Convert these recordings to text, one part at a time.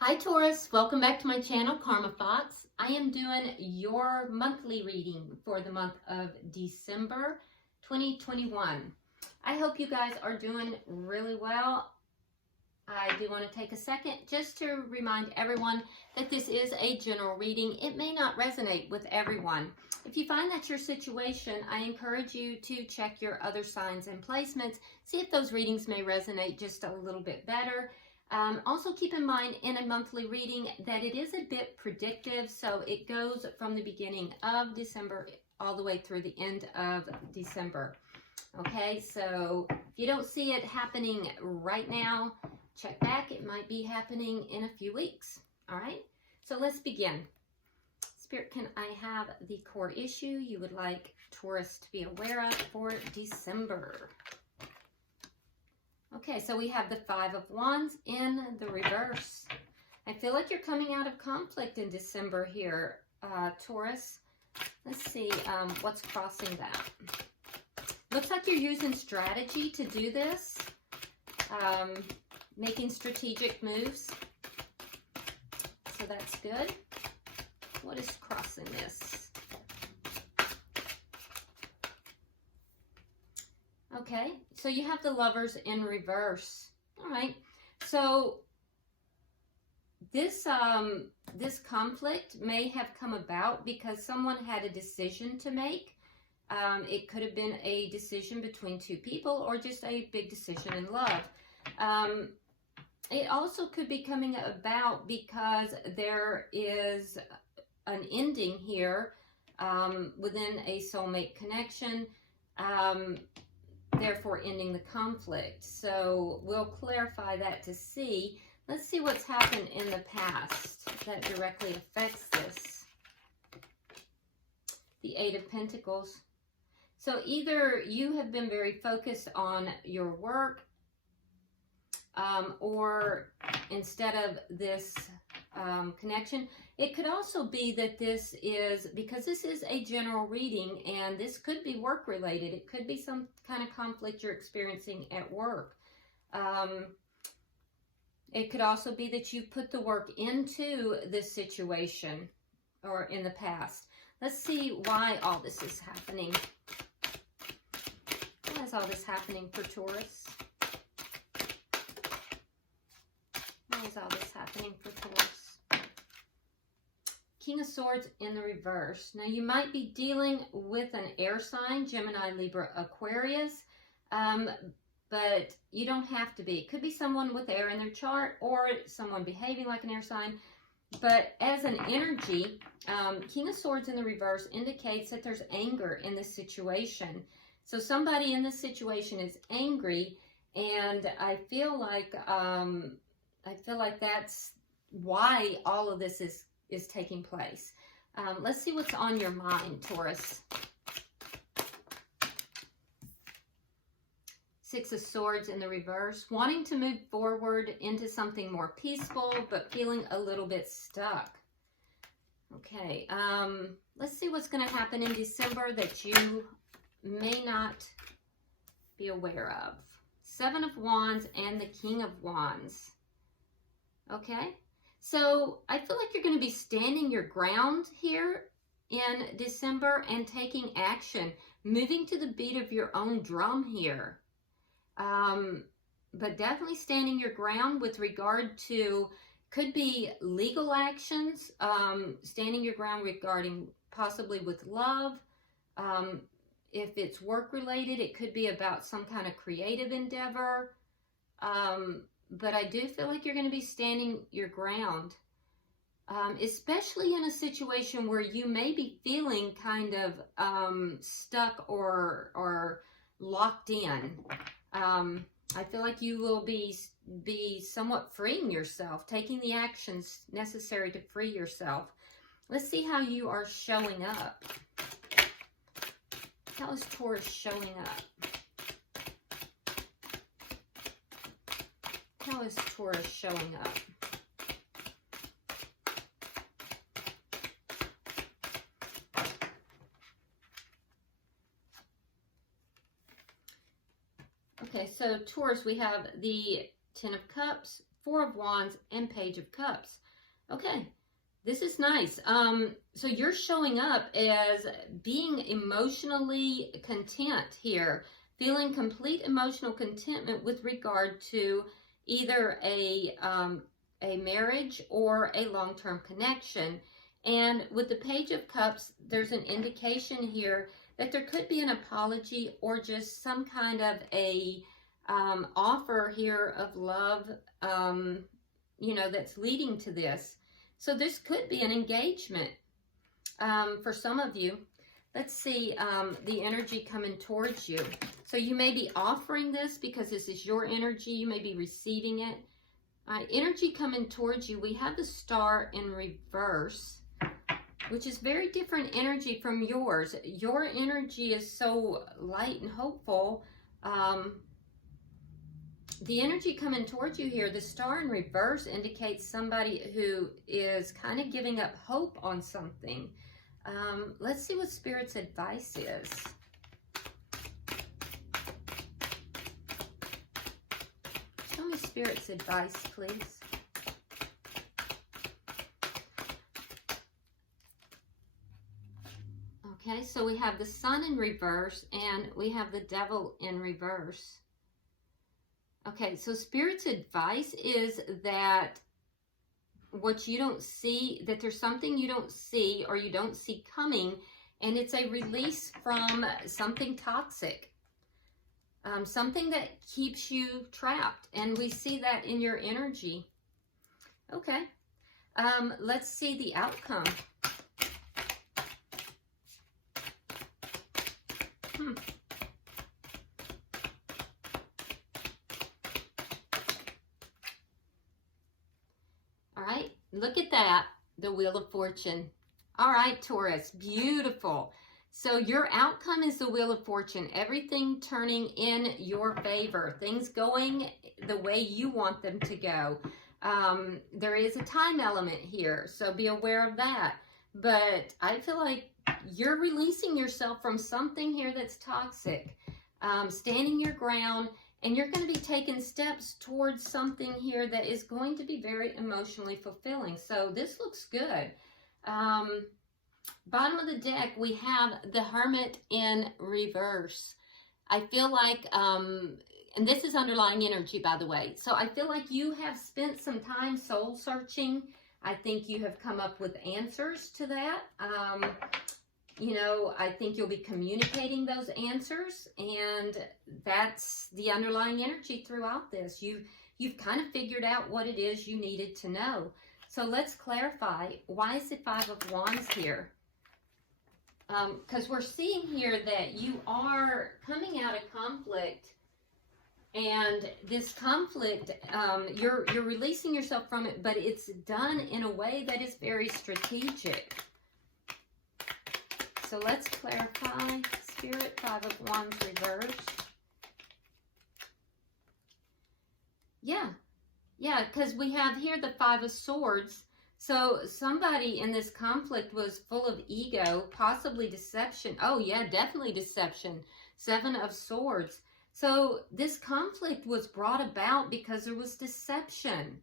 Hi Taurus, welcome back to my channel, Karma Thoughts. I am doing your monthly reading for the month of December 2021. I hope you guys are doing really well. I do want to take a second just to remind everyone that this is a general reading. It may not resonate with everyone. If you find that's your situation, I encourage you to check your other signs and placements, see if those readings may resonate just a little bit better. Also keep in mind in a monthly reading that it is a bit predictive, so it goes from the beginning of December all the way through the end of December. Okay, so if you don't see it happening right now, check back. It might be happening in a few weeks. All right, so let's begin. Spirit, can I have the core issue you would like Taurus to be aware of for December? Okay, so we have the Five of Wands in the reverse. I feel like you're coming out of conflict in December here, Taurus. Let's see what's crossing that. Looks like you're using strategy to do this, making strategic moves. So that's good. What is crossing this? Okay, so you have the Lovers in reverse. All right, so this this conflict may have come about because someone had a decision to make. It could have been a decision between two people or just a big decision in love. It also could be coming about because there is an ending here within a soulmate connection. Therefore ending the conflict. So we'll clarify that to see. Let's see what's happened in the past that directly affects this. The Eight of Pentacles. So either you have been very focused on your work, or instead of this connection, it could also be that this is, because this is a general reading and this could be work related. It could be some kind of conflict you're experiencing at work. It could also be that you've put the work into this situation or in the past. Let's see why all this is happening. Why is all this happening for Taurus? Why is all this happening for Taurus? King of Swords in the reverse. Now you might be dealing with an air sign, Gemini, Libra, Aquarius, but you don't have to be. It could be someone with air in their chart or someone behaving like an air sign. But as an energy, King of Swords in the reverse indicates that there's anger in this situation. So somebody in this situation is angry, and I feel like that's why all of this is taking place. Let's see what's on your mind, Taurus. Six of Swords in the reverse. Wanting to move forward into something more peaceful, but feeling a little bit stuck. Okay, let's see what's going to happen in December that you may not be aware of. Seven of Wands and the King of Wands. Okay. So I feel like you're going to be standing your ground here in December and taking action, moving to the beat of your own drum here. But definitely standing your ground with regard to, could be legal actions, standing your ground regarding possibly with love. If it's work related, it could be about some kind of creative endeavor. But I do feel like you're going to be standing your ground, especially in a situation where you may be feeling kind of stuck or locked in. I feel like you will be somewhat freeing yourself, taking the actions necessary to free yourself. Let's see how you are showing up. How is Taurus showing up? How is Taurus showing up? Okay, so Taurus, we have the Ten of Cups, Four of Wands, and Page of Cups. Okay, this is nice. So you're showing up as being emotionally content here, feeling complete emotional contentment with regard to either a marriage or a long-term connection. And with the Page of Cups, there's an indication here that there could be an apology or just some kind of a offer here of love, you know, that's leading to this. So this could be an engagement for some of you. Let's see the energy coming towards you. So you may be offering this because this is your energy. You may be receiving it. All right, energy coming towards you. We have the Star in reverse, which is very different energy from yours. Your energy is so light and hopeful. The energy coming towards you here, the Star in reverse, indicates somebody who is kind of giving up hope on something. Let's see what Spirit's advice is. Show me Spirit's advice, please. Okay, so we have the Sun in reverse and we have the Devil in reverse. Okay, so Spirit's advice is that what you don't see, that there's something you don't see or you don't see coming, and it's a release from something toxic, something that keeps you trapped, and we see that in your energy. Okay, let's see the outcome. All right, look at that, the Wheel of Fortune. All right, Taurus, beautiful. So your outcome is the Wheel of Fortune, everything turning in your favor, things going the way you want them to go. There is a time element here, so be aware of that. But I feel like you're releasing yourself from something here that's toxic, standing your ground, and you're going to be taking steps towards something here that is going to be very emotionally fulfilling. So this looks good. Bottom of the deck, we have the Hermit in reverse. I feel like, and this is underlying energy, by the way. So I feel like you have spent some time soul searching. I think you have come up with answers to that. You know, I think you'll be communicating those answers, and that's the underlying energy throughout this. You've kind of figured out what it is you needed to know. So let's clarify, why is the Five of Wands here? Because we're seeing here that you are coming out of conflict, and this conflict, you're releasing yourself from it, but it's done in a way that is very strategic. So let's clarify. Spirit, Five of Wands reverse. Yeah, because we have here the Five of Swords. So somebody in this conflict was full of ego, possibly deception. Oh yeah, definitely deception. Seven of Swords. So this conflict was brought about because there was deception,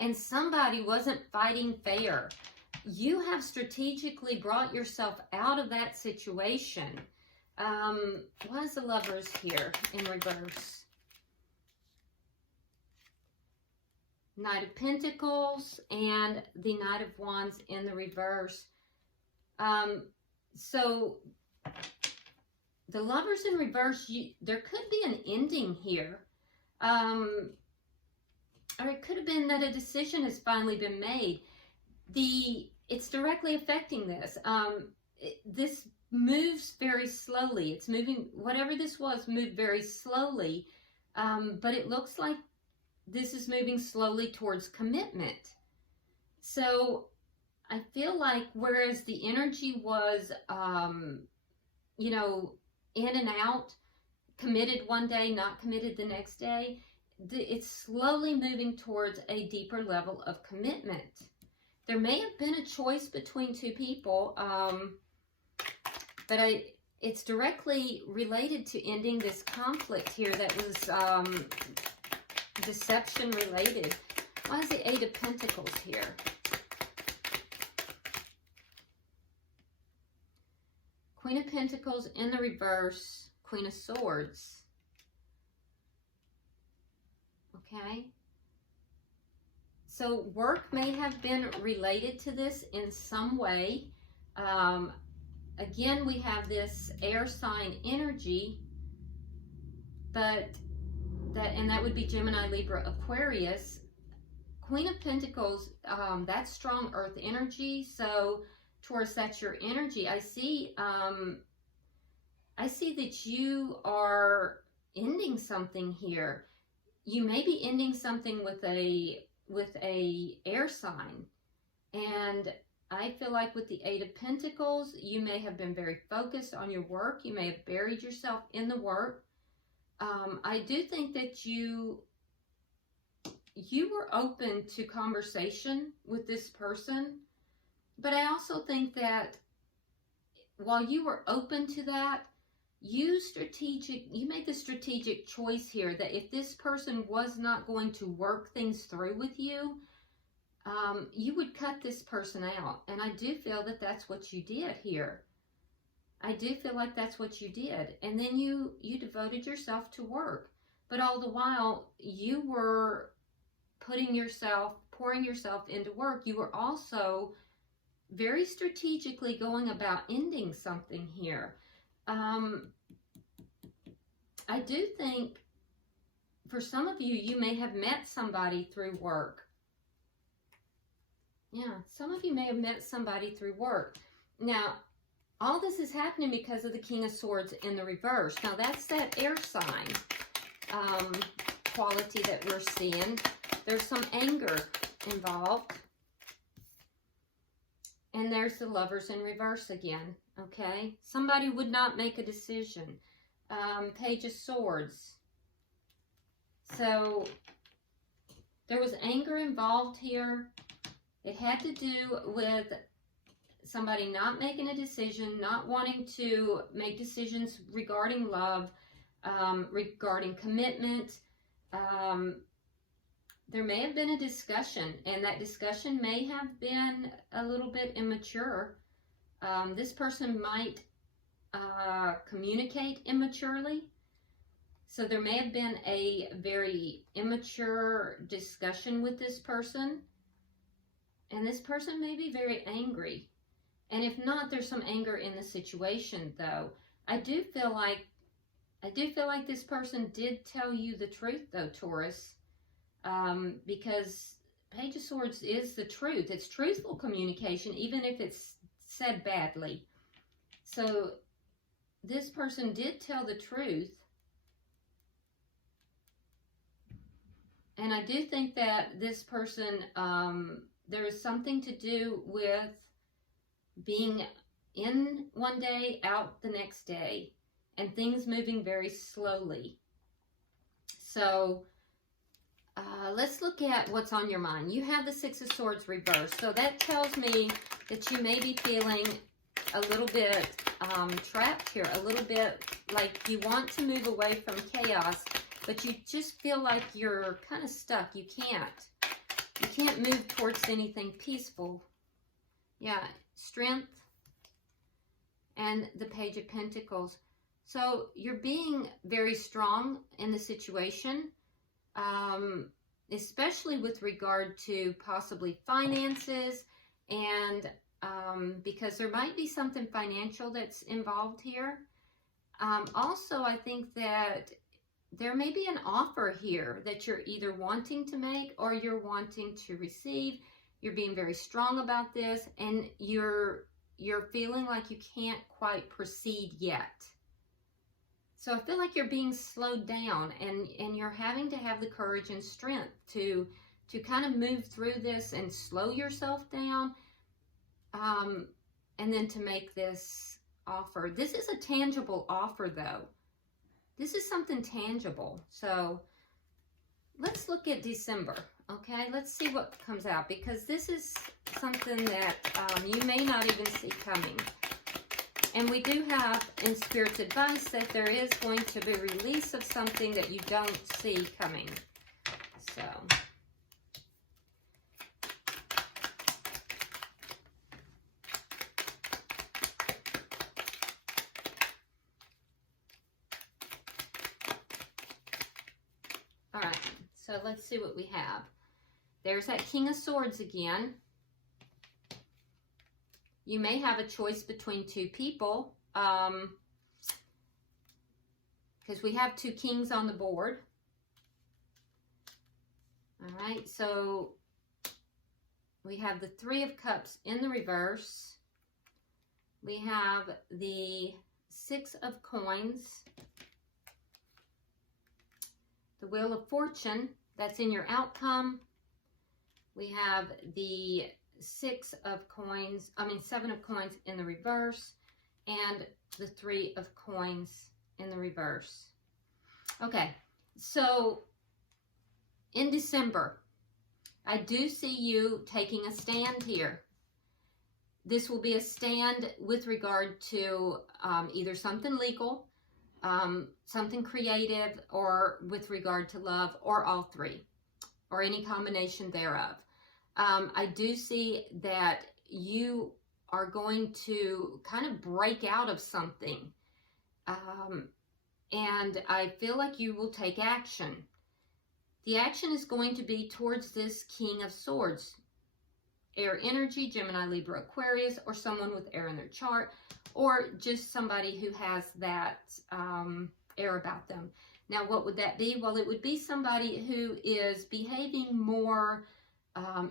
and somebody wasn't fighting fair. You have strategically brought yourself out of that situation. Why is the Lovers here in reverse? Knight of Pentacles and the Knight of Wands in the reverse. So the Lovers in reverse, there could be an ending here. Or it could have been that a decision has finally been made. It's directly affecting this. This moves very slowly. It's moving, whatever this was, moved very slowly. But it looks like this is moving slowly towards commitment. So I feel like whereas the energy was, you know, in and out, committed one day, not committed the next day, it's slowly moving towards a deeper level of commitment. There may have been a choice between two people, but it's directly related to ending this conflict here that was deception related. Why is the Eight of Pentacles here? Queen of Pentacles in the reverse, Queen of Swords. Okay. So work may have been related to this in some way. Again, we have this air sign energy, but that would be Gemini, Libra, Aquarius. Queen of Pentacles, that's strong earth energy. So Taurus, that's your energy. I see that you are ending something here. You may be ending something with a air sign, and I feel like with the Eight of Pentacles, you may have been very focused on your work. You may have buried yourself in the work. I do think that you were open to conversation with this person, but I also think that while you were open to that, you made the strategic choice here that if this person was not going to work things through with you, you would cut this person out. And I do feel that that's what you did here. I do feel like that's what you did. And then you devoted yourself to work. But all the while, you were pouring yourself into work. You were also very strategically going about ending something here. I do think for some of you, you may have met somebody through work. Yeah, some of you may have met somebody through work. Now, all this is happening because of the King of Swords in the reverse. Now, that's that air sign quality that we're seeing. There's some anger involved. And there's the Lovers in reverse again, okay? Somebody would not make a decision. Page of Swords. So, there was anger involved here. It had to do with somebody not making a decision, not wanting to make decisions regarding love, regarding commitment. There may have been a discussion, and that discussion may have been a little bit immature. This person might communicate immaturely. So there may have been a very immature discussion with this person. And this person may be very angry. And if not, there's some anger in the situation, though. I do feel like this person did tell you the truth, though, Taurus. Because Page of Swords is the truth. It's truthful communication, even if it's said badly. So this person did tell the truth. And I do think that this person, there is something to do with being in one day, out the next day, and things moving very slowly. So let's look at what's on your mind. You have the Six of Swords reversed. So that tells me that you may be feeling a little bit trapped here, a little bit like you want to move away from chaos, but you just feel like you're kind of stuck. You can't move towards anything peaceful. Yeah, Strength and the Page of Pentacles. So you're being very strong in the situation, especially with regard to possibly finances, and because there might be something financial that's involved here. Also, I think that there may be an offer here that you're either wanting to make or you're wanting to receive. You're being very strong about this, and you're feeling like you can't quite proceed yet. So I feel like you're being slowed down, and you're having to have the courage and strength to kind of move through this and slow yourself down, and then to make this offer. This is a tangible offer, though. This is something tangible. So let's look at December, okay? Let's see what comes out, because this is something that you may not even see coming. And we do have in Spirit's advice that there is going to be a release of something that you don't see coming. So So let's see what we have. There's that King of Swords again. You may have a choice between two people, because we have two kings on the board. All right, so we have the Three of Cups in the reverse. We have the Six of Coins. The Wheel of Fortune, that's in your outcome. We have the Seven of Coins in the reverse, and the Three of Coins in the reverse. Okay, so in December, I do see you taking a stand here. This will be a stand with regard to either something legal, something creative, or with regard to love, or all three, or any combination thereof. I do see that you are going to kind of break out of something. And I feel like you will take action. The action is going to be towards this King of Swords. Air energy, Gemini, Libra, Aquarius, or someone with air in their chart, or just somebody who has that air about them. Now, what would that be? Well, it would be somebody who is behaving more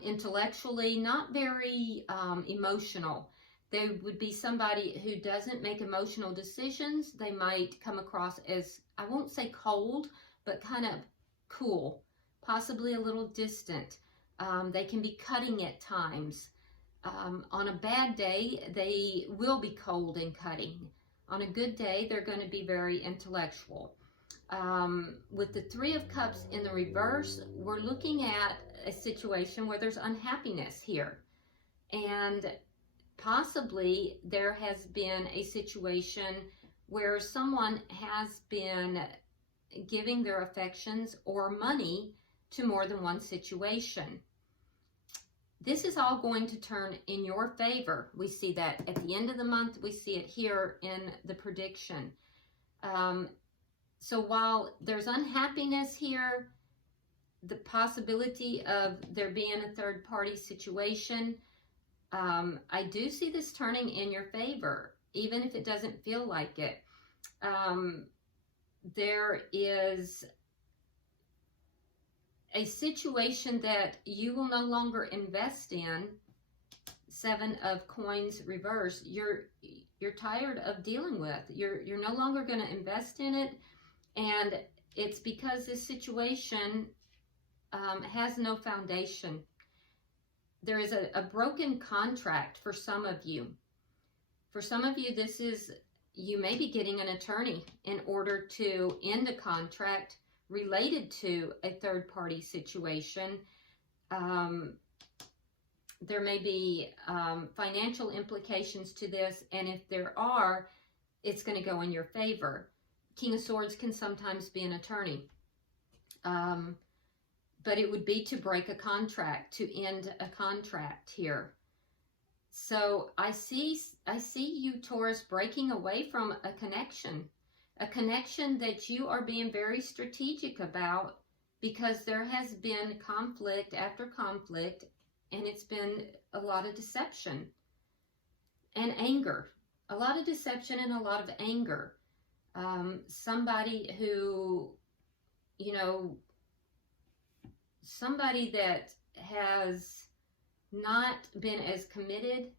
intellectually, not very emotional. They would be somebody who doesn't make emotional decisions. They might come across as, I won't say cold, but kind of cool, possibly a little distant. They can be cutting at times. On a bad day, they will be cold and cutting. On a good day, they're going to be very intellectual. With the Three of Cups in the reverse, we're looking at a situation where there's unhappiness here. And possibly there has been a situation where someone has been giving their affections or money to more than one situation. This is all going to turn in your favor. We see that at the end of the month. We see it here in the prediction. So while there's unhappiness here, the possibility of there being a third-party situation, I do see this turning in your favor, even if it doesn't feel like it. There is a situation that you will no longer invest in. Seven of Coins reverse. You're tired of dealing with. You're no longer going to invest in it, and it's because this situation has no foundation. There is a broken contract for some of you. For some of you, this is, you may be getting an attorney in order to end a contract related to a third-party situation. There may be financial implications to this, and if there are, it's going to go in your favor. King of Swords can sometimes be an attorney. But it would be to break a contract, to end a contract here. So I see you, Taurus, breaking away from a connection that you are being very strategic about, because there has been conflict after conflict, and it's been a lot of deception and anger. A lot of deception and a lot of anger. Somebody who, you know, somebody that has not been as committed,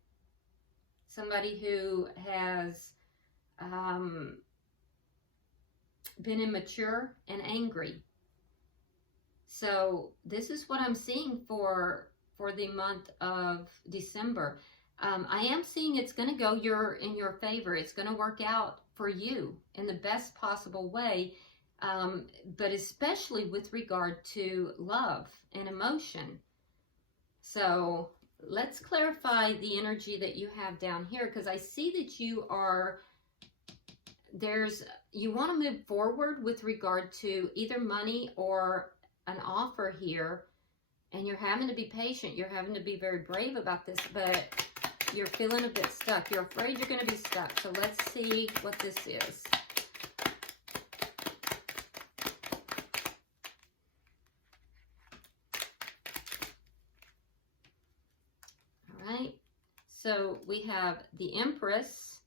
somebody who has been immature and angry. So this is what I'm seeing for the month of December. I am seeing it's going to go in your favor. It's going to work out for you in the best possible way. But especially with regard to love and emotion. So let's clarify the energy that you have down here, because I see that you want to move forward with regard to either money or an offer here, and you're having to be patient. You're having to be very brave about this, but you're feeling a bit stuck. You're afraid you're going to be stuck. So let's see what this is. So we have the Empress.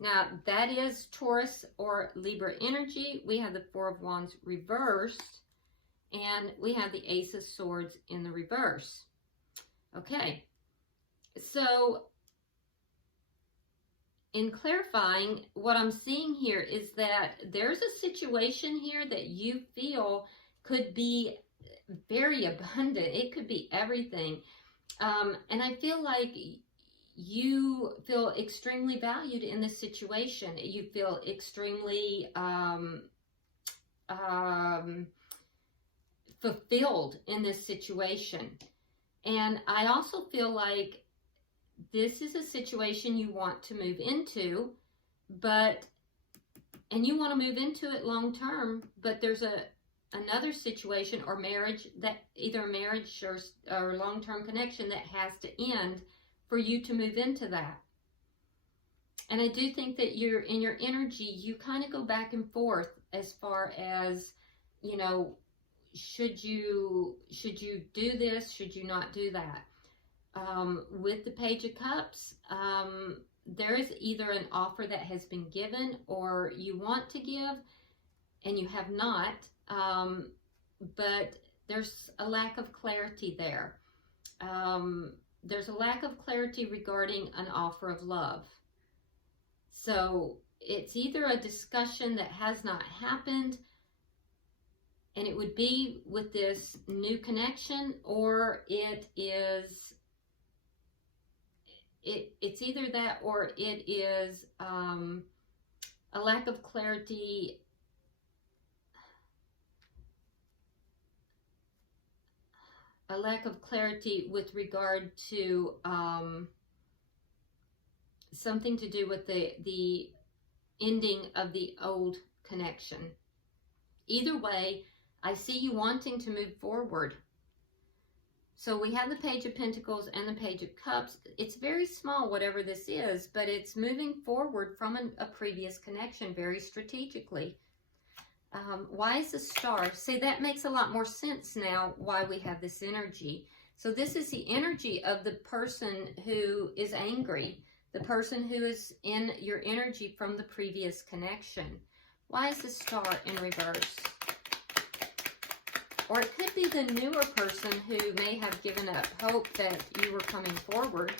Now that is Taurus or Libra energy. We have the Four of Wands reversed, and we have the Ace of Swords in the reverse. Okay, so in clarifying, what I'm seeing here is that there's a situation here that you feel could be very abundant. It could be everything. And I feel like you feel extremely valued in this situation. You feel extremely fulfilled in this situation. And I also feel like this is a situation you want to move into, and you want to move into it long term, but there's another situation or marriage, that either marriage or long-term connection that has to end for you to move into that. And I do think that you're in your energy, you kind of go back and forth as far as, you know, should you do this? Should you not do that? With the Page of Cups, there is either an offer that has been given or you want to give and you have not, but there's a lack of clarity there. There's a lack of clarity regarding an offer of love. So it's either a discussion that has not happened, and it would be with this new connection, or it's either that or it is a lack of clarity. A lack of clarity with regard to something to do with the ending of the old connection. Either way, I see you wanting to move forward. So we have the Page of Pentacles and the Page of Cups. It's very small, whatever this is, but it's moving forward from a previous connection very strategically. Why is the Star? See, that makes a lot more sense now why we have this energy. So this is the energy of the person who is angry, the person who is in your energy from the previous connection. Why is the Star in reverse? Or it could be the newer person who may have given up hope that you were coming forward.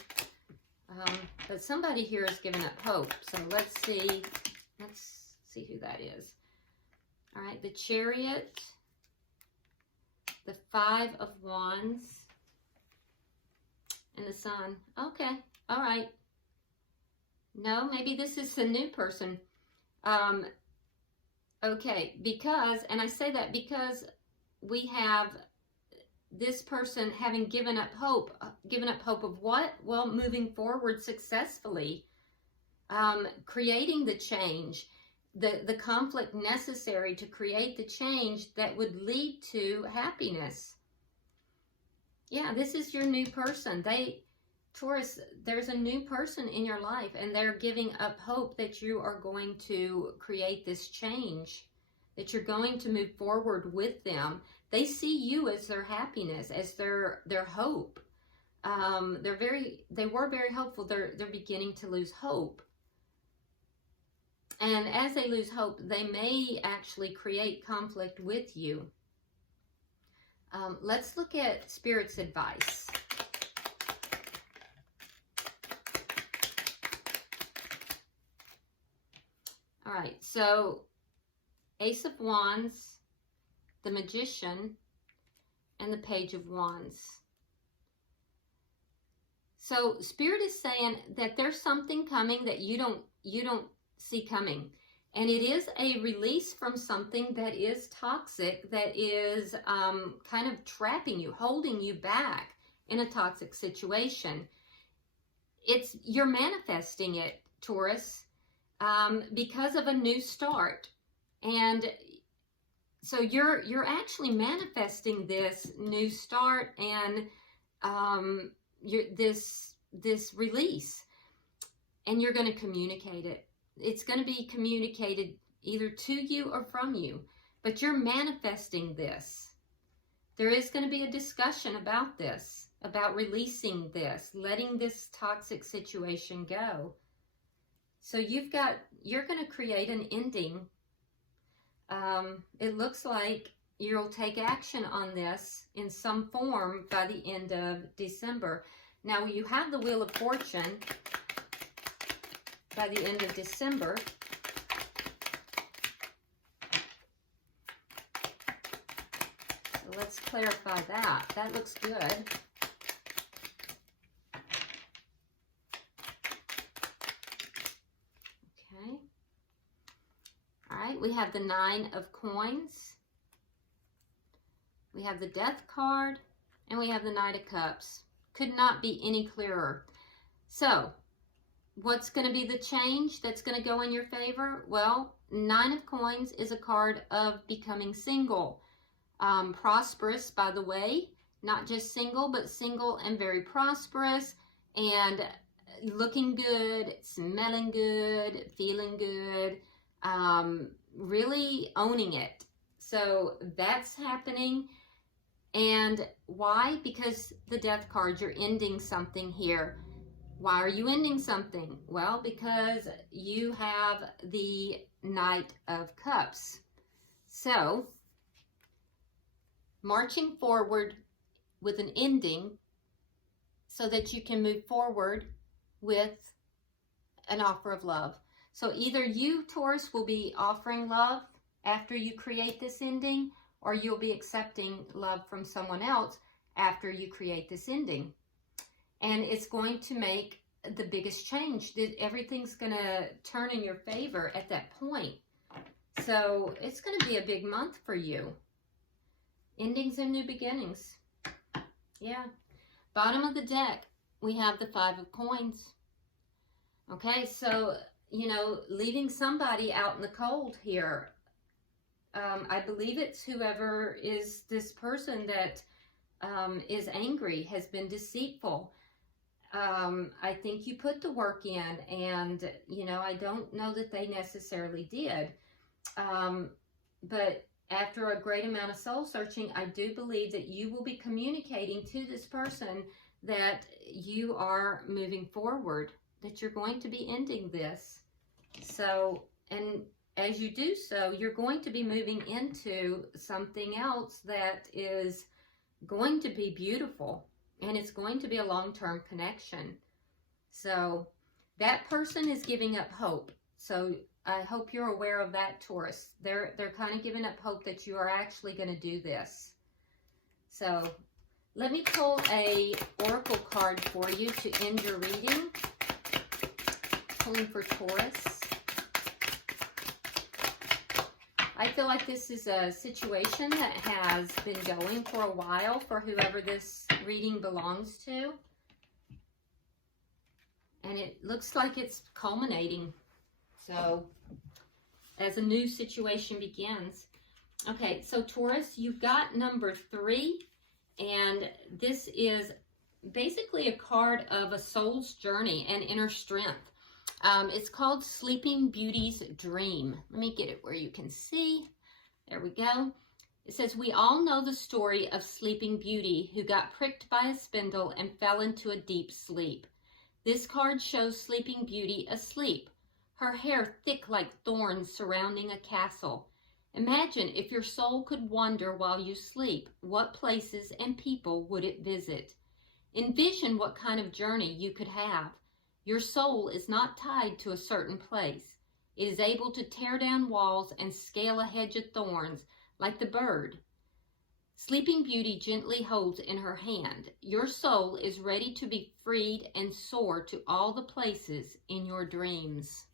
But somebody here has given up hope. So let's see who that is. All right, the Chariot, the Five of Wands, and the Sun. Okay, all right. No, maybe this is a new person. Okay, because, and I say that because we have this person having given up hope. Given up hope of what? Well, moving forward successfully, creating the change. The conflict necessary to create the change that would lead to happiness. Yeah, this is your new person. Taurus, there's a new person in your life, and they're giving up hope that you are going to create this change, that you're going to move forward with them. They see you as their happiness, as their hope. They were very hopeful. They're beginning to lose hope. And as they lose hope, they may actually create conflict with you. Let's look at Spirit's advice. All right, so Ace of Wands, the Magician, and the Page of Wands. So Spirit is saying that there's something coming that you don't see coming, and it is a release from something that is toxic, that is kind of trapping you, holding you back in a toxic situation. You're manifesting it, Taurus, because of a new start, and so you're actually manifesting this new start and this release, and you're going to communicate it. It's going to be communicated either to you or from you, but you're manifesting this. There is going to be a discussion about this, about releasing this, letting this toxic situation go. So you're going to create an ending. It looks like you'll take action on this in some form by the end of December. Now you have the Wheel of Fortune by the end of December. So let's clarify that. That looks good. We have the 9 of Coins, we have the Death card, and we have the Knight of Cups. Could not be any clearer. So, what's going to be the change that's going to go in your favor? Well, 9 of Coins is a card of becoming single. Prosperous, by the way. Not just single, but single and very prosperous, and looking good, smelling good, feeling good. Really owning it. So that's happening. And why? Because the Death card, you're ending something here. Why are you ending something? Well, because you have the Knight of Cups. So, marching forward with an ending so that you can move forward with an offer of love. So either you, Taurus, will be offering love after you create this ending, or you'll be accepting love from someone else after you create this ending. And it's going to make the biggest change. Everything's going to turn in your favor at that point. So it's going to be a big month for you. Endings and new beginnings. Yeah. Bottom of the deck, we have the 5 of Coins. Okay, so you know, leaving somebody out in the cold here. I believe it's whoever is this person that is angry, has been deceitful. I think you put the work in, and, you know, I don't know that they necessarily did. But after a great amount of soul searching, I do believe that you will be communicating to this person that you are moving forward, that you're going to be ending this. So, and as you do so, you're going to be moving into something else that is going to be beautiful, and it's going to be a long-term connection. So that person is giving up hope. So I hope you're aware of that, Taurus. They're kind of giving up hope that you are actually going to do this. So let me pull a oracle card for you to end your reading. Pulling for Taurus. I feel like this is a situation that has been going for a while for whoever this reading belongs to. And it looks like it's culminating. So, as a new situation begins. Okay, so Taurus, you've got number 3. And this is basically a card of a soul's journey and inner strength. It's called Sleeping Beauty's Dream. Let me get it where you can see. There we go. It says, we all know the story of Sleeping Beauty, who got pricked by a spindle and fell into a deep sleep. This card shows Sleeping Beauty asleep, her hair thick like thorns surrounding a castle. Imagine if your soul could wander while you sleep. What places and people would it visit? Envision what kind of journey you could have. Your soul is not tied to a certain place. It is able to tear down walls and scale a hedge of thorns like the bird Sleeping Beauty gently holds in her hand. Your soul is ready to be freed and soar to all the places in your dreams.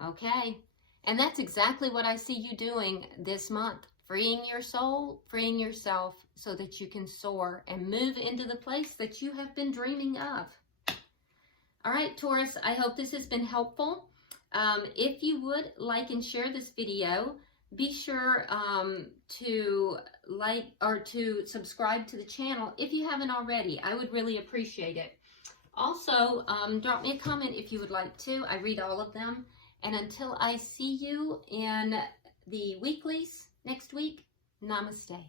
Okay, and that's exactly what I see you doing this month. Freeing your soul, freeing yourself so that you can soar and move into the place that you have been dreaming of. All right, Taurus, I hope this has been helpful. If you would like and share this video, be sure to like or to subscribe to the channel if you haven't already. I would really appreciate it. Also, drop me a comment if you would like to. I read all of them. And until I see you in the weeklies next week, namaste.